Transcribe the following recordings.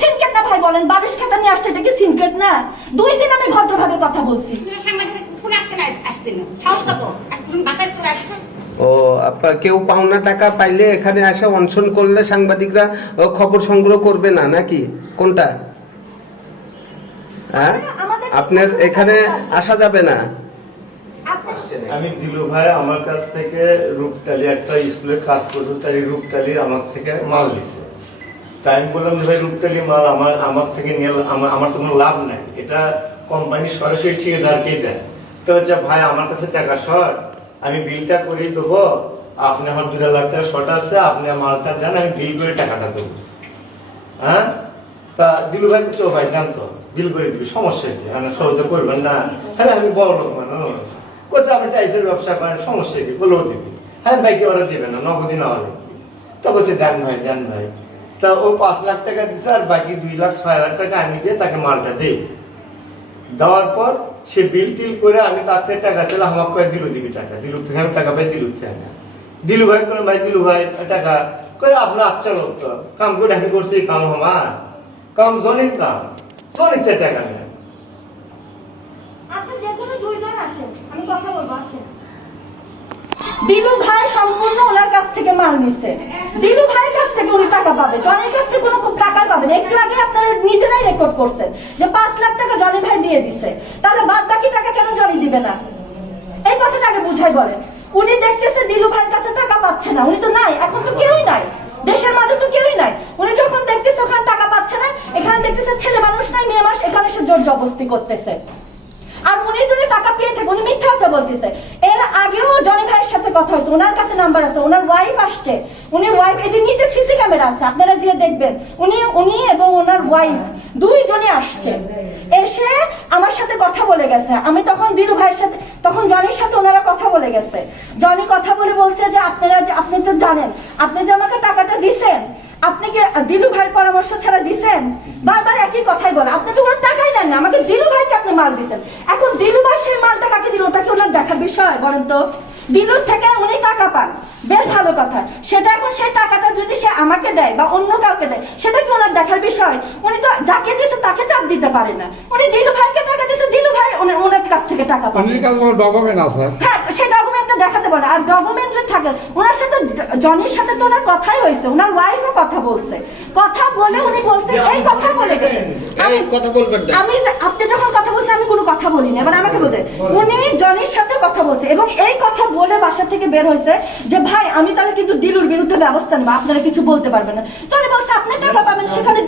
সিনকেট না ভাই বলেন বালিশ খাতা নিয়ে আসছে এটা কি সিনকেট না? দুই দিন আমি ভদ্রভাবে কথা বলছি। ও আপনার কেউ পাওনা টাকা পাইলে এখানে আসে অনশন করলে সাংবাদিকরা খবর সংগ্রহ করবে না নাকি? কোনটা? হ্যাঁ? আপনার এখানে আসা যাবে না। আমি দিলু ভাই আমার কাছ থেকে রূপটালি একটা স্কুলে কাজ করতো তার রূপটালি আমার থেকে মাল দিছে তাই আমি বললাম যে, ভাই রূপটালি মাল আমার আমার থেকে নিয়ে আমার তো কোনো লাভ নাই। এটা কোম্পানি সরাসরি ঠিকাদারকেই দেয়। তো হচ্ছে ভাই, আমার কাছে টাকা শর্ট আমি বিলটা করে দেবো। আপনি আমার দুই লাখ টাকা শর্ট আছে, আপনি মালটা দেন, আমি বিল করে টাকাটা দেবো। হ্যাঁ? তা দিলু ভাই তো ভাই জানতো বিল করে দিবি, সমস্যা কি? মানে সহজে করবেন না। হ্যাঁ আমি বড় লোক মানুষ কোথাও আপনি টাইসের ব্যবসা করেন, সমস্যা কি? বলেও দিবি। হ্যাঁ ভাই, কি ওরা দেবে না? নগদি না হলে তো বলছে, দেন ভাই দেন ভাই। তা ও পাঁচ লাখ টাকা দিছে আর বাকি দুই লাখ, ছয় লাখ টাকা আমি দিয়ে তাকে মালটা দিই। দেওয়ার পর সে বিল টিল করে আমি তার থেকে টাকা ছিল আমার কয়ে দিলু দিবি টাকা, দিলু থেকে আমি টাকা পাই, দিলু থেকে দিলু ভাই কোনো ভাই, দিলু ভাই, টাকা। করে আপনার আচ্ছা লোক কাম করে আমি করছি, কাম আমার। কাম জনিক কাম, জনিতে টাকা নেই আপনি যে কোনো দুইজন আসেন আমি কথা বলব আসেন দিলু ভাই সম্পূর্ণ ওনার কাছ থেকে মাল নিছে। দিলু ভাইয়ের কাছ থেকে উনি টাকা পাবে। জনের কাছ থেকে কোনো টাকা পাবেন একটু আগে আপনারা নিজেরাই রেকর্ড করছেন যে পাঁচ লাখ টাকা জনি ভাই দিয়ে দিছে। তাহলে বাদ বাকি টাকা কেন জনি দিবে না? এই কথাটা আগে বুঝাই বলেন। উনি দেখতেছে দিলু ভাইয়ের কাছে টাকা পাচ্ছে না। উনি তো নাই। এখন তো কেউই নাই। দেশের মাঝে তো কেউই নাই। উনি যখন দেখতেছে ওখানে টাকা পাচ্ছে না, এখানে দেখতেছে ছেলে মানুষ নাই, মেয়ে মানুষ, এখানে সে জোর জবস্তি করতেছে। আর উনি যদি টাকা পেয়ে থাকে, উনি মিথ্যা কথা বলতেছে। এর আগেও জনি সাথে কথা হয়েছে ওনার কাছে নাম্বার আছে, ওনার ওয়াইফ আসছে। উনি ওয়াইফ নিচে সিসি ক্যামেরা আছে, আপনারা যে দেখবেন। উনি উনি এবং ওনার ওয়াইফ দুইজনে আসছে। এসে আমার সাথে কথা বলে গেছে। আমি তখন দিলু ভাইয়ের সাথে, তখন জনির সাথে ওনারা কথা বলে গেছে। জনি কথা বলে বলছে যে, আপনারা আপনি তো জানেন, আপনি যে আমাকে টাকাটা দিছেন, আপনি কি দিলু ভাইয়ের পরামর্শ ছাড়া দিছেন? বারবার একই কথাই বলে। আপনি তো কোনো টাকাই দেন না, আমাকে দিলু ভাইকে আপনি মাল দিছেন। এখন দিলু ভাই সেই মালটা কাকে দিল? ওটা কি ওনার দেখার বিষয় বলেন তো? দিলুর থেকে উনি টাকা পান। বেশ ভালো কথা। সেটা এখন সেই টাকাটা যদি সে আমাকে দেয় বা অন্য কাউকে দেয় সেটা কি ওনার দেখার বিষয়? উনি তো যাকে দিয়েছে তাকে চাপ দিতে পারে না। উনি দিলু ভাইকে টাকা দিয়েছে দিলু ভাই ওনার ওনার কাছ থেকে টাকা পান অনির কাছে কোনো ডকুমেন্ট আছে? হ্যাঁ সে ডকুমেন্টটা দেখাতে বলে। আর ডকুমেন্ট যদি থাকে ওনার সাথে জনির সাথে তো ওনার কথাই হয়েছে। ওনার ওয়াইফও কথা বলছে। কথা বলে উনি বলছে এই কথা বলে গেছে। এই কথা বলবেন না। আমি আপনি যখন কথা বলছেন আমি কোনো না এবার আমাকে বলতে উনি জনির সাথে কথা বলছে এবং এই কথা বলে বাসা থেকে বের হয়েছে যে, ভাই, আমি তাহলে কিন্তু দিলুর বিরুদ্ধে ব্যবস্থা নেব, আপনারা কিছু বলতে পারবেন না। জনি বলছে সেখানে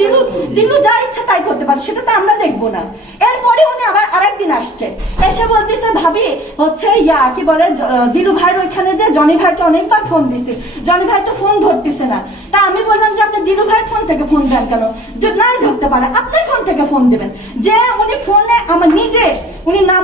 যা ইচ্ছা তাই করতে সেটা তো আমরা দেখব না। এরপরে উনি আবার আরেকদিন আসছে। এসে বলতেছে, ভাবি, হচ্ছে ইয়া, কি বলে দিলু ভাইয়ের ওইখানে যে জনি ভাইকে অনেকবার ফোন দিছি। জনি ভাই তো ফোন ধরতেছে না। তা আমি বললাম যে, আপনি দিলু ভাইয়ের ফোন থেকে ফোন দেন কেন? যে, নাই ধরতে পারে, আপনার ফোন থেকে ফোন দেবেন। যে উনি ফোনে আমার নিজে, উনি নাম